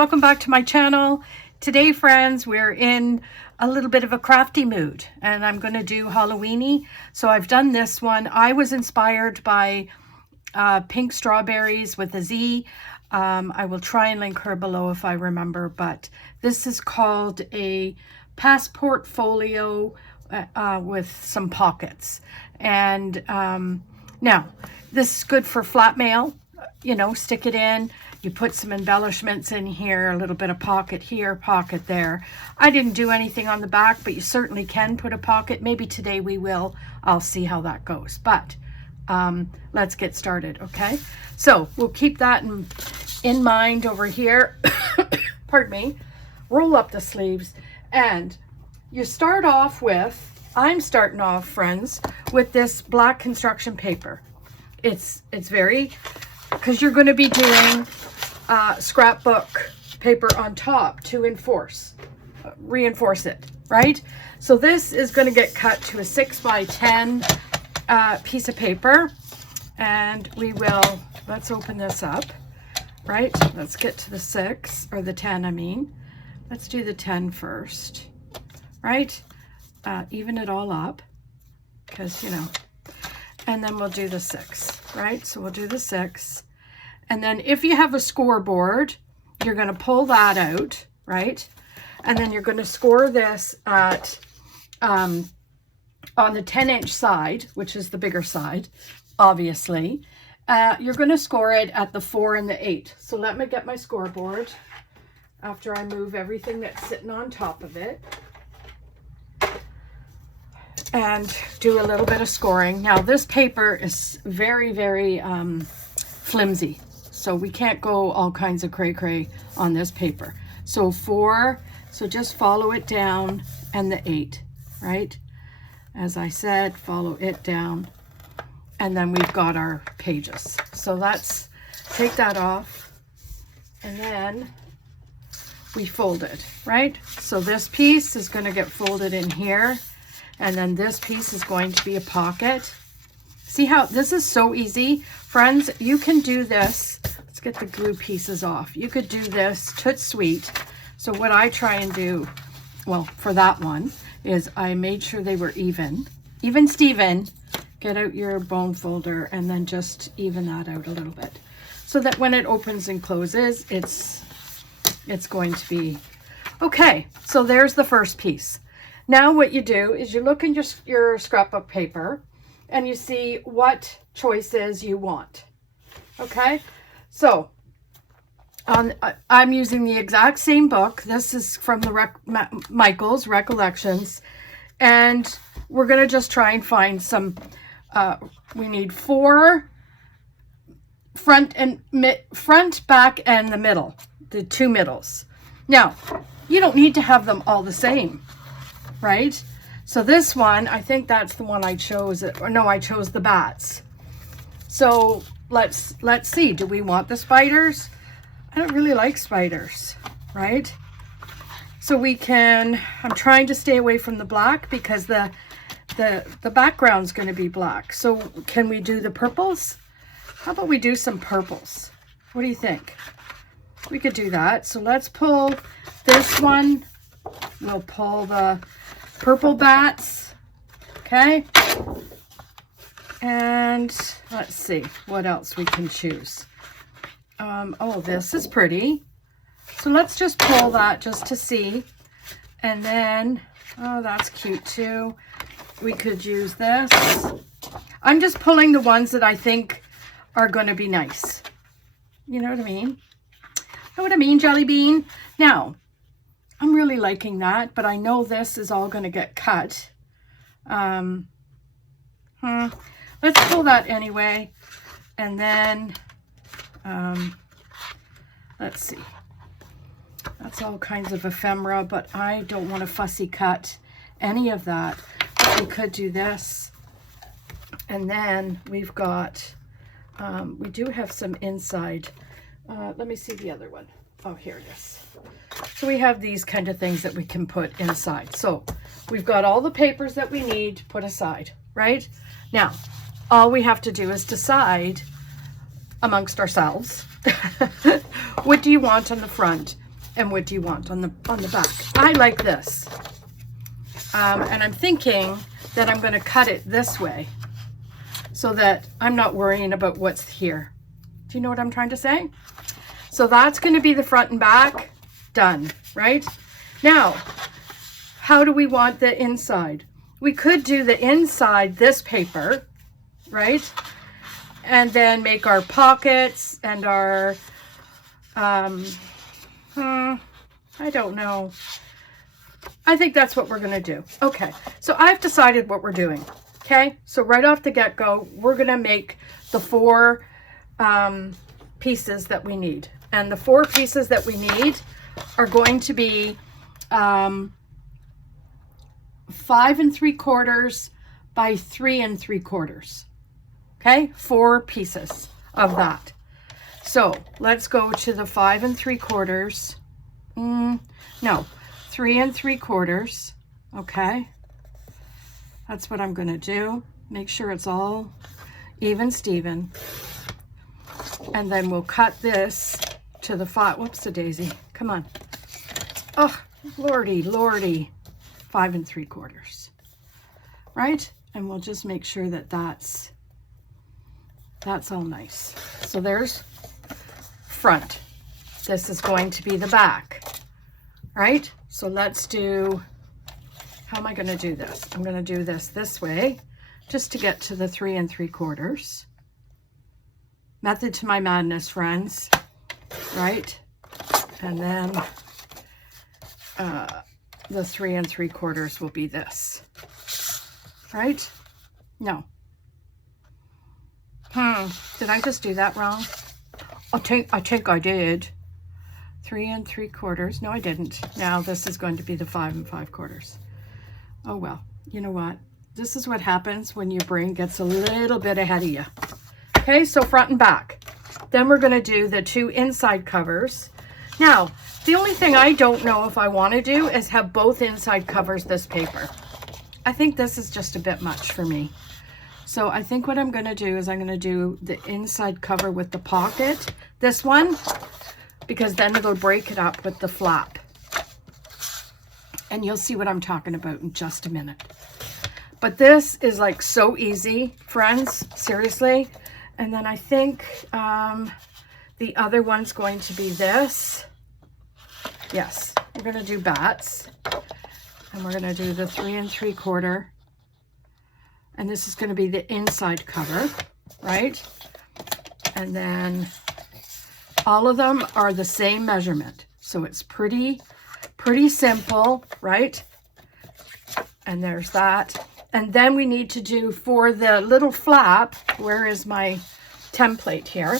welcome back to my channel. Today, friends, we're in a little bit of a crafty mood and I'm going to do Halloweeny. So I've done this one. I was inspired by pink strawberries with a Z. I will try and link her below if I remember, but this is called a passport folio with some pockets. And now this is good for flat mail. You know, stick it in. You put some embellishments in here, a little bit of pocket here, pocket there. I didn't do anything on the back, but you certainly can put a pocket. Maybe today we will. I'll see how that goes. But let's get started, okay? So we'll keep that in mind over here. Pardon me. Roll up the sleeves. And you start off with, I'm starting off, friends, with this black construction paper. It's very, because you're going to be doing scrapbook paper on top to reinforce it, right? So this is going to get cut to a 6 by 10 piece of paper, and we will, let's open this up, right? Let's get to the 6, or the 10, I mean. Let's do the 10 first, right? Even it all up, because, you know, and then we'll do the 6, right? So we'll do the 6. And then if you have a scoreboard, you're going to pull that out, right? And then you're going to score this at, on the 10-inch side, which is the bigger side, obviously. You're going to score it at the 4 and the 8. So let me get my scoreboard after I move everything that's sitting on top of it. And do a little bit of scoring. Now this paper is very, very flimsy. So we can't go all kinds of cray-cray on this paper. So 4, so just follow it down, and the 8, right? As I said, follow it down. And then we've got our pages. So let's take that off. And then we fold it, right? So this piece is going to get folded in here. And then this piece is going to be a pocket. See how this is so easy? Friends, you can do this. Let's get the glue pieces off. You could do this toot sweet. So what I try and do, well, for that one, is I made sure they were even. Even Steven, get out your bone folder and then just even that out a little bit. So that when it opens and closes, it's going to be, okay, so there's the first piece. Now what you do is you look in your scrapbook paper and you see what choices you want. Okay, so I'm using the exact same book. This is from the Michael's Recollections, and we're going to just try and find some, we need 4 front, back, and the middle, the 2 middles. Now, you don't need to have them all the same, right? So this one, I think that's the one I chose, or no, I chose the bats. So let's see, do we want the spiders? I don't really like spiders, right? So we can, I'm trying to stay away from the black because the background's going to be black. So can we do the purples? How about we do some purples? What do you think? We could do that. So let's pull this one. We'll pull the purple bats, okay? And let's see what else we can choose. Oh, this is pretty. So let's just pull that just to see. And then, oh, that's cute too. We could use this. I'm just pulling the ones that I think are going to be nice. You know what I mean? Know what I mean, Jelly Bean? Now, I'm really liking that, but I know this is all going to get cut. Let's pull that anyway. And then, let's see. That's all kinds of ephemera, but I don't want to fussy cut any of that. But we could do this. And then we've got, we do have some inside. Let me see the other one. Oh, here it is. So we have these kind of things that we can put inside. So we've got all the papers that we need to put aside, right? Now, all we have to do is decide amongst ourselves, what do you want on the front? And what do you want on the back? I like this. And I'm thinking that I'm going to cut it this way so that I'm not worrying about what's here. Do you know what I'm trying to say? So that's going to be the front and back. Done, right? Now, how do we want the inside? We could do the inside this paper, right? And then make our pockets and our, I don't know. I think that's what we're going to do. Okay, so I've decided what we're doing. Okay, so right off the get-go, we're going to make the 4 pieces that we need. And the 4 pieces that we need are going to be 5 3/4 by 3 3/4. Okay, 4 pieces of that. So let's go to the 5 3/4. No, 3 3/4. Okay, that's what I'm going to do. Make sure it's all even Steven. And then we'll cut this to the 5. Whoops, a daisy. Come on. Oh, lordy. 5 3/4. Right? And we'll just make sure that that's all nice. So there's front. This is going to be the back. Right? So let's do, how am I going to do this? I'm going to do this way just to get to the 3 3/4. Method to my madness, friends. Right? And then the 3 3/4 will be this. Right? No. Did I just do that wrong? I think I did. 3 3/4. No, I didn't. Now this is going to be the 5 5/4. Oh well. You know what? This is what happens when your brain gets a little bit ahead of you. Okay, so front and back. Then we're going to do the 2 inside covers. Now, the only thing I don't know if I want to do is have both inside covers this paper. I think this is just a bit much for me. So I think what I'm going to do is I'm going to do the inside cover with the pocket, this one, because then it'll break it up with the flap. And you'll see what I'm talking about in just a minute. But this is like so easy, friends, seriously. And then I think the other one's going to be this. Yes, we're going to do bats. And we're going to do the 3 3/4. And this is going to be the inside cover, right? And then all of them are the same measurement. So it's pretty simple, right? And there's that. And then we need to do for the little flap, where is my template here?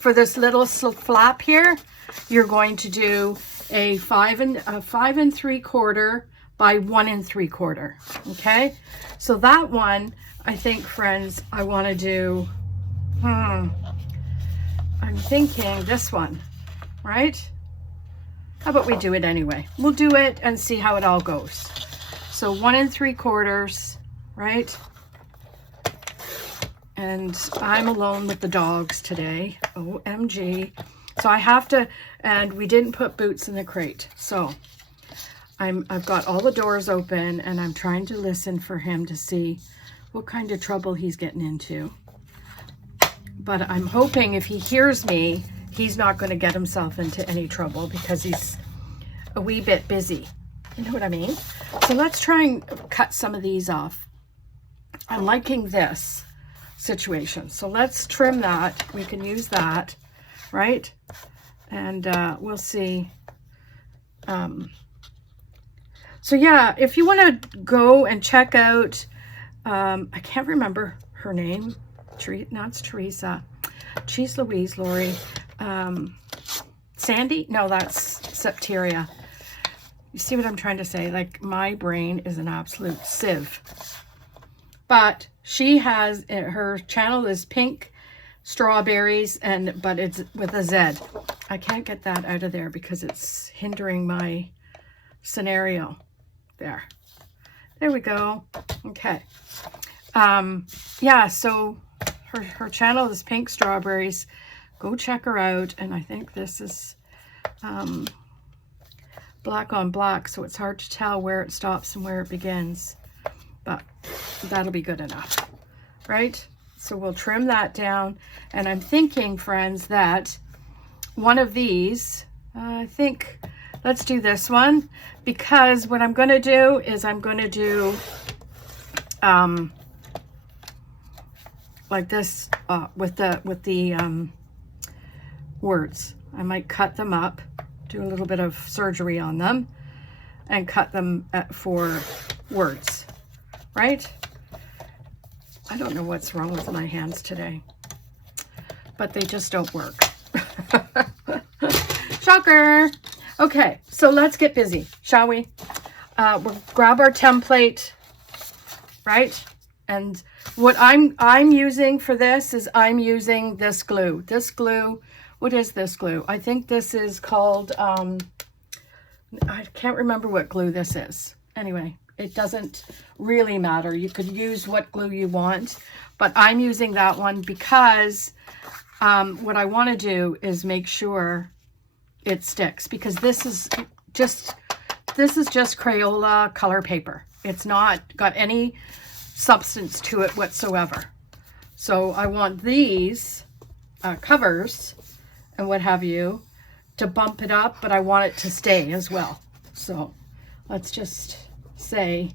For this little flap here, you're going to do a 5 3/4 by 1 3/4. Okay, so that one, I think, friends, I want to do, I'm thinking this one, right? How about we do it anyway? We'll do it and see how it all goes. So 1 3/4, right? And I'm alone with the dogs today. OMG. So I have to, and we didn't put Boots in the crate. So I've got all the doors open and I'm trying to listen for him to see what kind of trouble he's getting into. But I'm hoping if he hears me, he's not going to get himself into any trouble because he's a wee bit busy. You know what I mean? So let's try and cut some of these off. I'm liking this situation. So let's trim that. We can use that, right? And we'll see. So yeah, if you want to go and check out, I can't remember her name. No, it's Teresa. Cheese Louise, Lori. Sandy? No, that's Septeria. You see what I'm trying to say? Like, my brain is an absolute sieve. But she has, her channel is Pink Strawberries, but it's with a Z. I can't get that out of there because it's hindering my scenario. There we go. Okay. Yeah, so her channel is Pink Strawberries. Go check her out. And I think this is black on black, so it's hard to tell where it stops and where it begins. But that'll be good enough, right? So we'll trim that down. And I'm thinking, friends, that one of these, I think, let's do this one, because what I'm going to do is I'm going to do like this with the words. I might cut them up, do a little bit of surgery on them, and cut them for words, right? I don't know what's wrong with my hands today, but they just don't work. Shocker. Okay, so let's get busy, shall we? We'll grab our template, right? And what I'm using for this is I'm using this glue. This glue, what is this glue? I think this is called, I can't remember what glue this is. Anyway, it doesn't really matter. You could use what glue you want, but I'm using that one because what I want to do is make sure it sticks, because this is just Crayola color paper. It's not got any substance to it whatsoever. So I want these covers and what have you to bump it up, but I want it to stay as well. So let's just say,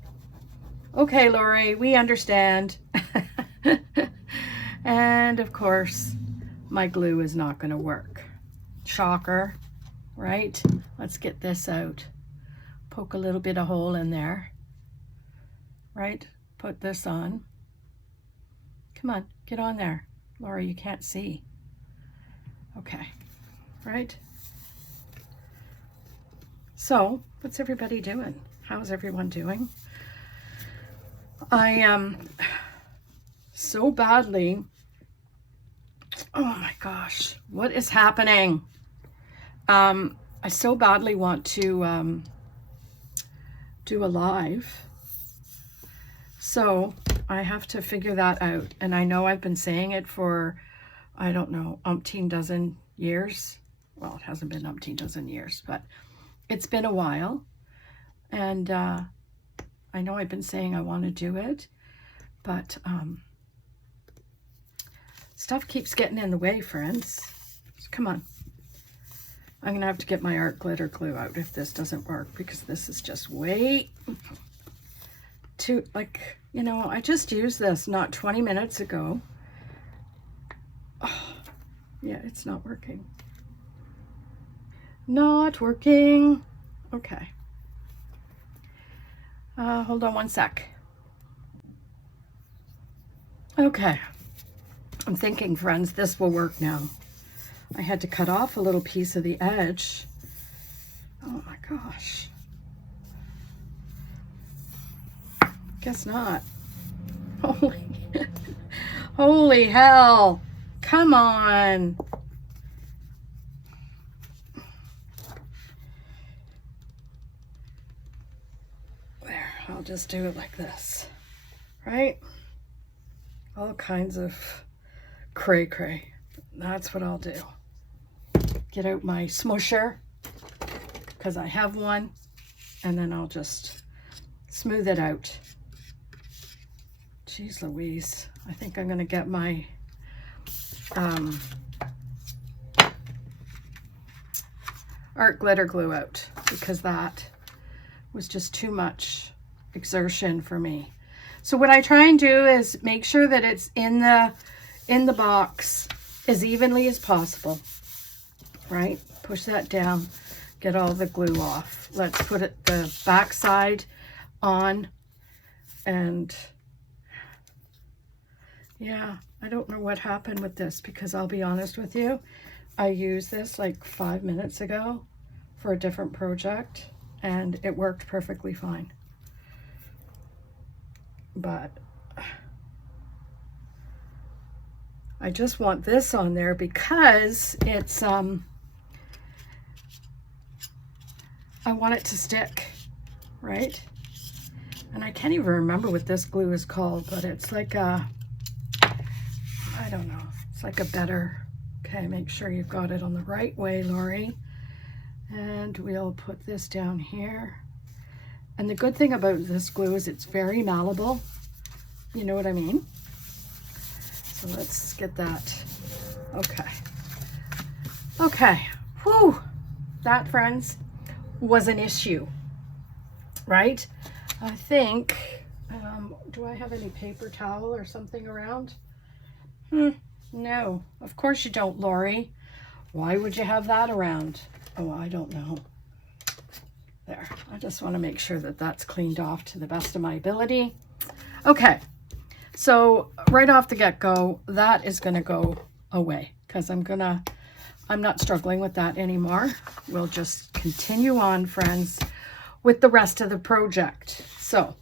okay, Lori, we understand. And of course, my glue is not going to work. Shocker, right? Let's get this out. Poke a little bit of hole in there, right? Put this on. Come on, get on there. Lori, you can't see. Okay, right? So, what's everybody doing? How's everyone doing? I am so badly, oh my gosh, what is happening? I so badly want to do a live. So I have to figure that out. And I know I've been saying it for, I don't know, umpteen dozen years. Well, it hasn't been umpteen dozen years, but it's been a while. And I know I've been saying I want to do it, but stuff keeps getting in the way, friends. So come on. I'm going to have to get my art glitter glue out if this doesn't work, because this is just way too, like, you know, I just used this not 20 minutes ago. Oh, yeah, it's not working. Not working. Okay. Hold on one sec. Okay. I'm thinking, friends, this will work now. I had to cut off a little piece of the edge. Oh my gosh. Guess not. Holy hell. Come on. There, I'll just do it like this, right? All kinds of cray-cray. That's what I'll do. Get out my smoosher, because I have one, and then I'll just smooth it out. Jeez Louise, I think I'm going to get my art glitter glue out, because that was just too much exertion for me. So what I try and do is make sure that it's in the box as evenly as possible, right? Push that down, get all the glue off. Let's put it the back side on, and yeah, I don't know what happened with this, because I'll be honest with you, I used this like 5 minutes ago for a different project and it worked perfectly fine. But I just want this on there because it's I want it to stick, right? And I can't even remember what this glue is called, but it's like a, I don't know, it's like a better, okay, make sure you've got it on the right way, Lori. And we'll put this down here. And the good thing about this glue is it's very malleable. You know what I mean? So let's get that. Okay. Okay. Whew. That, friends, was an issue, right? I think, do I have any paper towel or something around? No, of course you don't, Lori. Why would you have that around? Oh, I don't know. There, I just want to make sure that that's cleaned off to the best of my ability. Okay, so right off the get-go, that is going to go away because I'm not struggling with that anymore. We'll just continue on, friends, with the rest of the project. So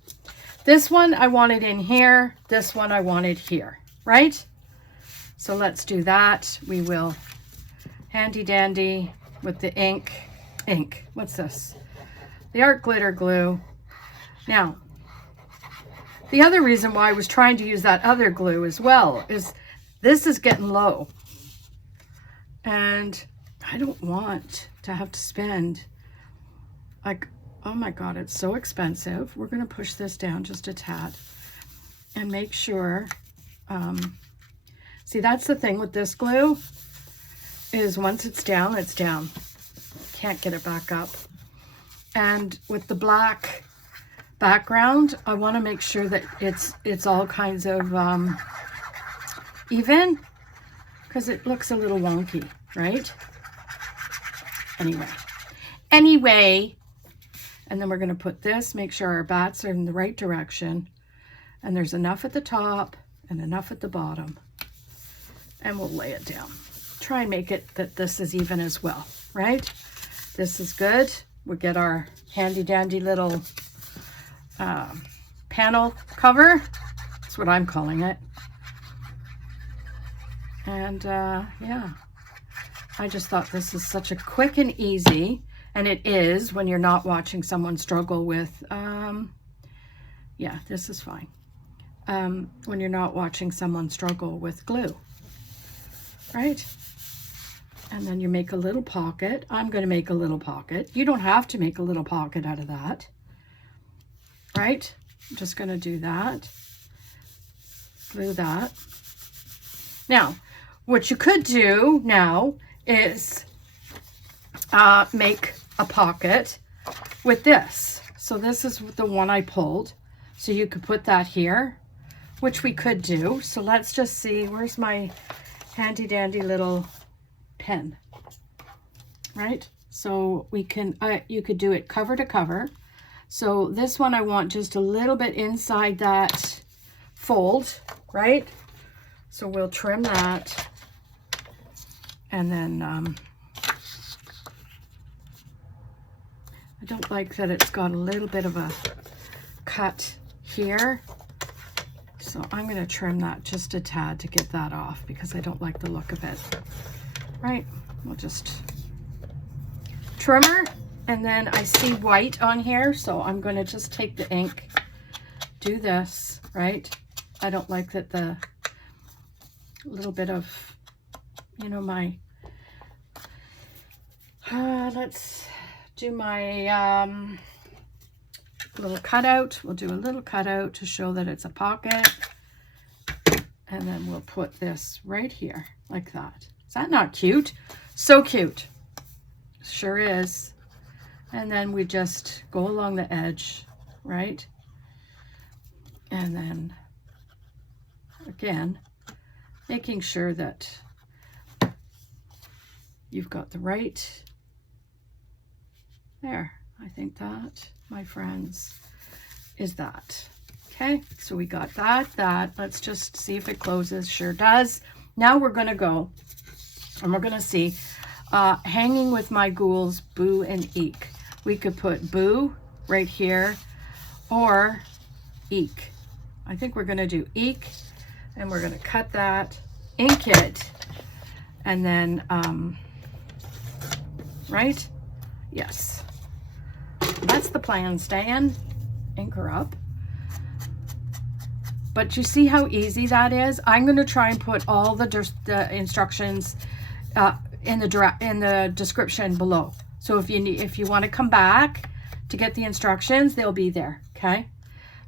this one I wanted in here, this one I wanted here, right? So let's do that. We will handy dandy with the ink. What's this? The art glitter glue. Now, the other reason why I was trying to use that other glue as well is this is getting low. And I don't want to have to spend, like, oh my God, it's so expensive. We're going to push this down just a tad and make sure, see, that's the thing with this glue is once it's down, it's down. Can't get it back up. And with the black background, I want to make sure that it's all kinds of even, because it looks a little wonky, right? Anyway, and then we're going to put this, make sure our bats are in the right direction, and there's enough at the top and enough at the bottom, and we'll lay it down. Try and make it that this is even as well, right? This is good. We'll get our handy dandy little panel cover. That's what I'm calling it. And yeah, I just thought this is such a quick and easy, and it is when you're not watching someone struggle with, yeah, this is fine. When you're not watching someone struggle with glue, right? And then you make a little pocket. I'm going to make a little pocket. You don't have to make a little pocket out of that, right? I'm just going to do that. Glue that. Now, what you could do now is make a pocket with this. So this is the one I pulled. So you could put that here, which we could do. So let's just see, where's my handy dandy little pen, right? So we can, you could do it cover to cover. So this one I want just a little bit inside that fold, right? So we'll trim that, and then I don't like that it's got a little bit of a cut here. So I'm going to trim that just a tad to get that off because I don't like the look of it. Right, we'll just trimmer, and then I see white on here, so I'm going to just take the ink, do this, right? I don't like that the little bit of, you know, my, let's do my little cutout. We'll do a little cutout to show that it's a pocket, and then we'll put this right here like that. Is that not cute? So cute. Sure is. And then we just go along the edge, right? And then, again, making sure that you've got the right, there. I think that, my friends, is that. Okay, so we got that. Let's just see if it closes. Sure does. Now we're going to go, and we're going to see, hanging with my ghouls, Boo and Eek. We could put Boo right here, or Eek. I think we're going to do Eek, and we're going to cut that, ink it, and then, right? Yes. That's the plan, Stan. Ink her up. But you see how easy that is? I'm going to try and put all the instructions in the description below. So if you want to come back to get the instructions, they'll be there, okay?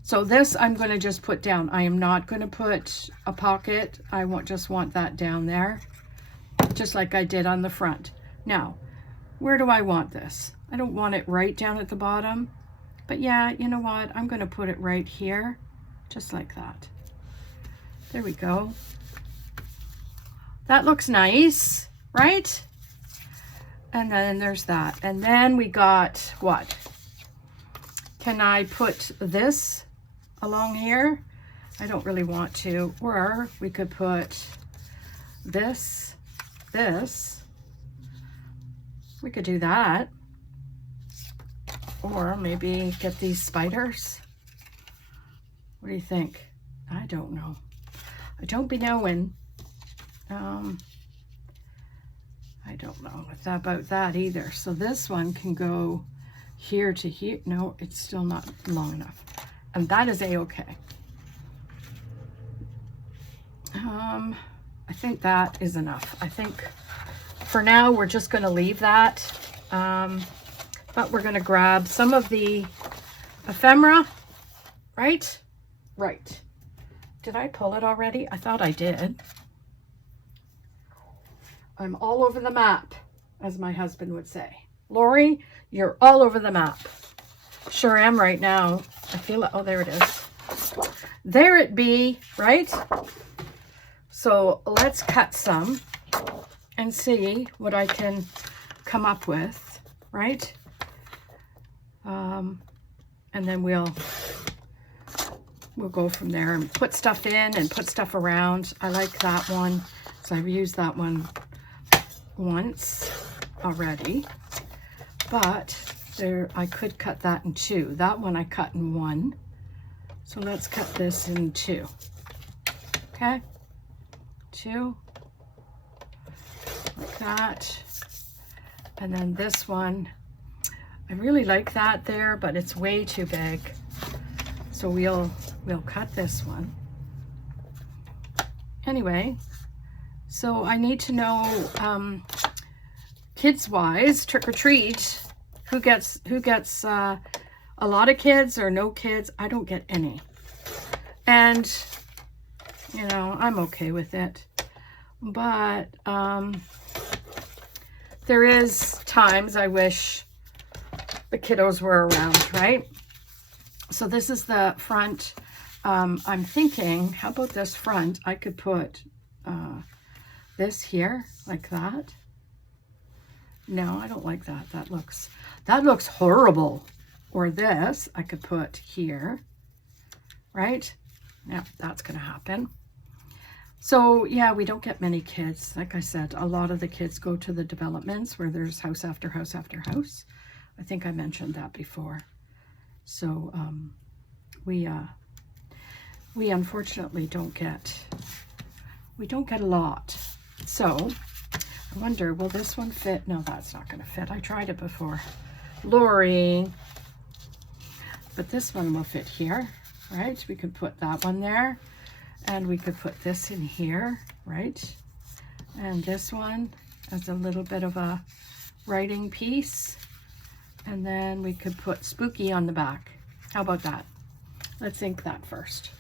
So this I'm going to just put down. I am not going to put a pocket. I just want that down there, just like I did on the front. Now, where do I want this? I don't want it right down at the bottom, but yeah, you know what? I'm going to put it right here, just like that. There we go. That looks nice, right? And then there's that. And then we got what? Can I put this along here? I don't really want to. Or we could put this. We could do that. Or maybe get these spiders. What do you think? I don't know. I don't be knowing. I don't know about that either. So this one can go here to here. No, it's still not long enough. And that is a-okay. I think that is enough. I think for now we're just going to leave that. But we're going to grab some of the ephemera, right? Right. Did I pull it already? I thought I did. I'm all over the map, as my husband would say. Lori, you're all over the map. Sure am right now. I feel it. Oh, there it is. There it be, right? So let's cut some and see what I can come up with, right? And then we'll go from there and put stuff in and put stuff around. I like that one, so I've used that one once already, but there I could cut that in two. That one I cut in one, so let's cut this in two. Okay, two like that. And then this one, I really like that there, but it's way too big, so we'll cut this one anyway. So I need to know, kids wise, trick or treat, who gets a lot of kids or no kids. I don't get any, and you know, I'm okay with it, but there is times I wish the kiddos were around, right? So this is the front. I'm thinking, how about this front? I could put this here like that. No, I don't like that. That looks horrible. Or this I could put here, right? Yeah, that's gonna happen. So yeah, we don't get many kids. Like I said, a lot of the kids go to the developments where there's house after house after house. I think I mentioned that before. So we unfortunately don't get a lot. So I wonder, will this one fit? No, that's not going to fit. I tried it before. Lori. But this one will fit here, right? We could put that one there, and we could put this in here, right? And this one as a little bit of a writing piece. And then we could put Spooky on the back. How about that? Let's ink that first,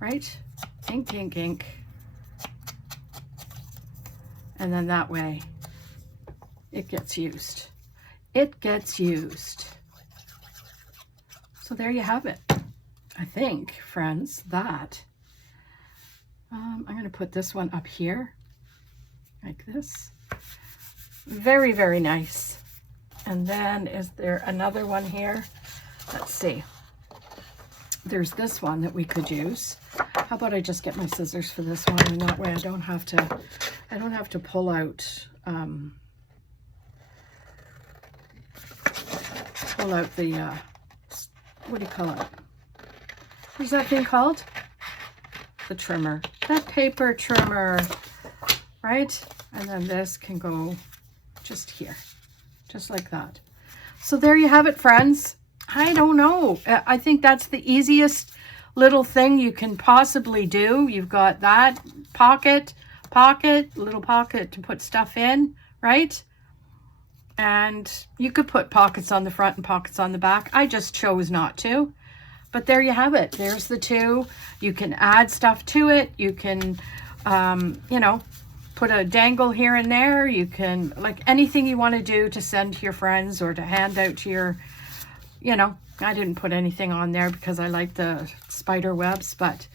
right? Ink, ink, ink. And then that way it gets used. It gets used. So there you have it. I think, friends, that I'm going to put this one up here like this. Very, very nice. And then is there another one here? Let's see. There's this one that we could use. How about I just get my scissors for this one, and that way I don't have to pull out the what do you call it? What's that thing called? The trimmer. That paper trimmer, right? And then this can go just here, just like that. So there you have it, friends. I don't know. I think that's the easiest little thing you can possibly do. You've got that pocket, little pocket to put stuff in, right? And you could put pockets on the front and pockets on the back. I just chose not to. But there you have it. There's the two. You can add stuff to it. You can, you know, put a dangle here and there. You can, like, anything you want to do to send to your friends or to hand out to your, you know, I didn't put anything on there because I like the spider webs, but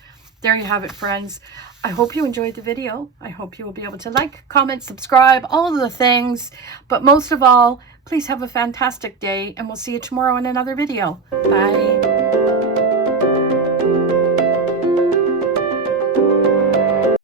there you have it, friends. I hope you enjoyed the video. I hope you will be able to like, comment, subscribe, all of the things. But most of all, please have a fantastic day, and we'll see you tomorrow in another video. Bye.